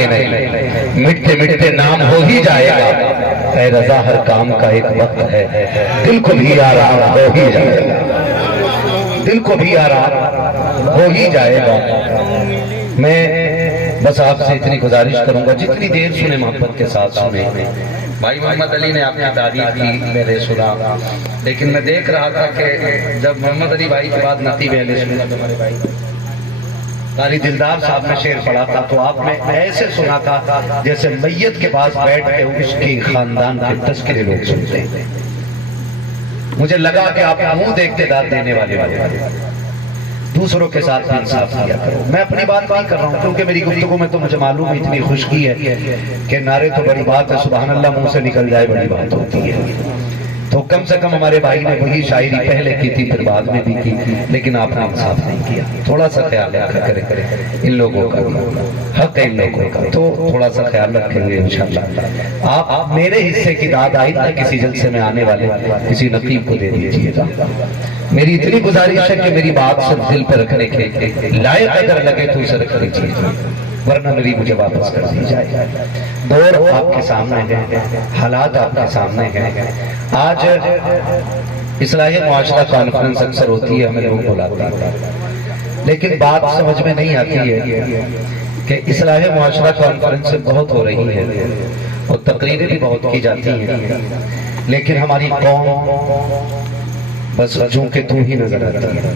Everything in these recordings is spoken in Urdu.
جانتے نہیں، مٹتے مٹتے نام ہو ہی جائے گا، اے رضا ہر کام کا ایک وقت ہے، دل کو بھی آرام ہو ہی جائے گا، دل کو بھی آرام ہو ہی جائے گا۔ میں بس آپ سے اتنی گزارش کروں گا، جتنی دیر سنے محبت کے ساتھ سنے۔ بھائی محمد علی نے آپ کی تعریف کی، میں نے سنا، لیکن میں دیکھ رہا تھا کہ جب محمد علی بھائی کے بعد نتیب اہل سنت ہمارے بھائی قاری دلدار صاحب نے شعر پڑھا تھا، تو آپ نے ایسے سنا تھا جیسے میت کے پاس بیٹھ کے اس کے خاندان کے تذکرے لوگ سنتے ہیں۔ مجھے لگا کہ آپ منہ دیکھ کے داد دینے والے دوسروں کے ساتھ انصاف کیا کرو۔ میں اپنی بات نہیں کر رہا ہوں، کیونکہ میری گفتگو میں تو مجھے معلوم ہے اتنی خشکی ہے کہ نعرے تو بڑی بات ہے، سبحان اللہ منہ سے نکل جائے بڑی بات ہوتی ہے، تو کم سے کم ہمارے بھائی نے وہی شاعری پہلے کی تھی پھر بعد میں بھی کی، لیکن آپ نے انصاف نہیں کیا۔ تھوڑا سا خیال رکھا کرے ان لوگوں کا، حق ہے ان لوگوں کا، تو تھوڑا سا خیال رکھیں گے انشاءاللہ۔ آپ میرے حصے کی داد آئندہ کسی جلسے میں آنے والے کسی نقیب کو دے دیجیے گا۔ میری اتنی گزارش ہے کہ میری بات صرف دل پہ رکھنے کے لائق اگر لگے تو اسے رکھ لیجیے، ورنہ میری مجھے واپس کر دی جائے۔ دور آپ کے سامنے ہے، حالات آپ کے سامنے ہیں۔ آج اصلاح معاشرہ کانفرنس اکثر ہوتی ہے، ہمیں لوگ بلاتے ہیں، لیکن بات سمجھ میں نہیں آتی ہے کہ اصلاح معاشرہ کانفرنس بہت ہو رہی ہے اور تقریریں بھی بہت کی جاتی ہیں، لیکن ہماری قوم بس چونکہ تو ہی نظر آتی ہے،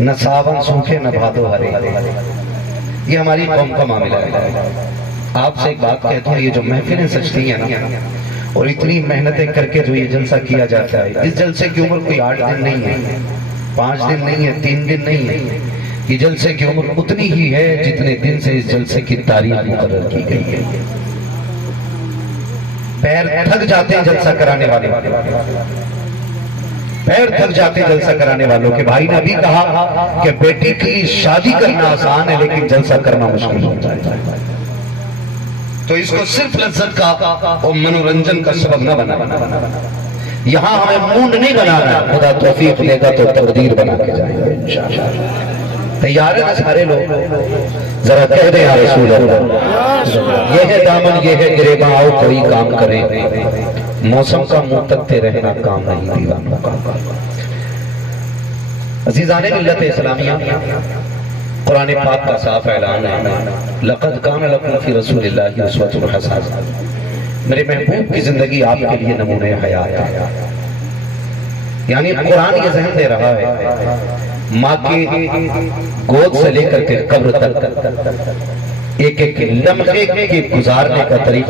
نہ ساون سوکھے نہ بھادو ہرے، یہ ہماری قوم کا معاملہ ہے۔ آپ سے ایک بات کہتا ہوں، یہ جو محفلیں سجتی ہیں نا اور اتنی محنتیں کر کے جو یہ جلسہ کیا جاتا ہے، اس جلسے کی عمر کوئی 8 دن نہیں ہے، 5 دن نہیں ہے، 3 دن نہیں ہے، یہ جلسے کی عمر اتنی ہی ہے جتنے دن سے اس جلسے کی تاریخ مقرر کی گئی ہے۔ پیر تھک جاتے ہیں جلسہ کرانے والے، پیر تھک جاتے جلسہ کرانے والوں کے۔ بھائی نے ابھی کہا کہ بیٹی کی شادی کرنا آسان ہے لیکن جلسہ کرنا مشکل ہوتا ہے، تو اس کو صرف لذت کا اور منورنجن کا سبب نہ بنا۔ یہاں ہمیں مونڈ نہیں بنانا، خدا توفیق دے گا تو تقدیر بنا کے جائیں گے انشاءاللہ۔ تیار ہیں سارے لوگ؟ ذرا کہہ دیں یا رسول اللہ، یہ ہے دامن یہ ہے گریباں، آؤ کوئی کام کریں، موسم کا منہ تکتے رہنا کام نہیں دیوانوں کا۔ عزیزان ملت اسلامیہ، قرآن پاک کا صاف اعلان ہے، لقد کان لکم فی رسول اللہ اسوۃ حسنہ، میرے محبوب کی زندگی آپ کے لیے نمونہ حیات ہے۔ یعنی قرآن یہ ذہن دے رہا ہے ماں کی گود سے لے کر کے قبر تک ایک ایک لمحے کے گزارنے کا طریقہ